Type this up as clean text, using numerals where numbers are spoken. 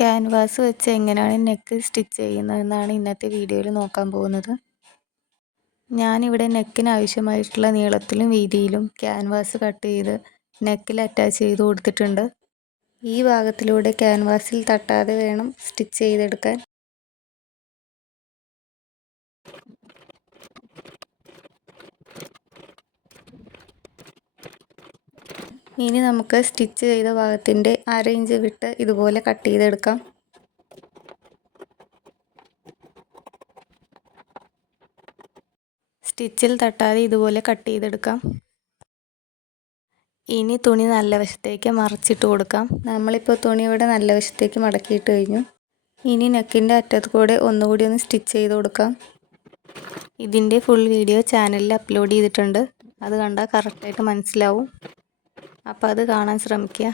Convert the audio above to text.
Canvas വെച്ച് എങ്ങനെയാണ് neck stitch ചെയ്യുന്നതെന്നാണ് ഇന്നത്തെ വീഡിയോയിൽ നോക്കാൻ പോകുന്നത്. ഞാനിവിടെ നെക്കിന് ആവശ്യമായിട്ടുള്ള നീളത്തിലും വീതിയിലും ക്യാൻവാസ് കട്ട് ചെയ്ത് നെക്കിൽ അറ്റാച്ച് ചെയ്ത് കൊടുത്തിട്ടുണ്ട്. ഈ ഭാഗത്തിലൂടെ ക്യാൻവാസിൽ തട്ടാതെ വേണം സ്റ്റിച്ച് ചെയ്തെടുക്കാൻ. ഇനി നമുക്ക് സ്റ്റിച്ച് ചെയ്ത ഭാഗത്തിൻ്റെ 1/2 ഇഞ്ച് വിട്ട് ഇതുപോലെ കട്ട് ചെയ്തെടുക്കാം. സ്റ്റിച്ചിൽ തട്ടാതെ ഇതുപോലെ കട്ട് ചെയ്തെടുക്കാം. ഇനി തുണി നല്ല വശത്തേക്ക് മറിച്ചിട്ട് കൊടുക്കാം. നമ്മളിപ്പോൾ തുണി ഇവിടെ നല്ല വശത്തേക്ക് മടക്കിയിട്ട് കഴിഞ്ഞു. ഇനി നെക്കിൻ്റെ അറ്റത്ത് കൂടെ ഒന്നുകൂടി ഒന്ന് സ്റ്റിച്ച് ചെയ്ത് കൊടുക്കാം. ഇതിൻ്റെ ഫുൾ വീഡിയോ ചാനലിൽ അപ്ലോഡ് ചെയ്തിട്ടുണ്ട്. അത് കണ്ടാൽ കറക്റ്റായിട്ട് മനസ്സിലാവും. അപ്പോൾ അത് കാണാൻ ശ്രമിക്കുക.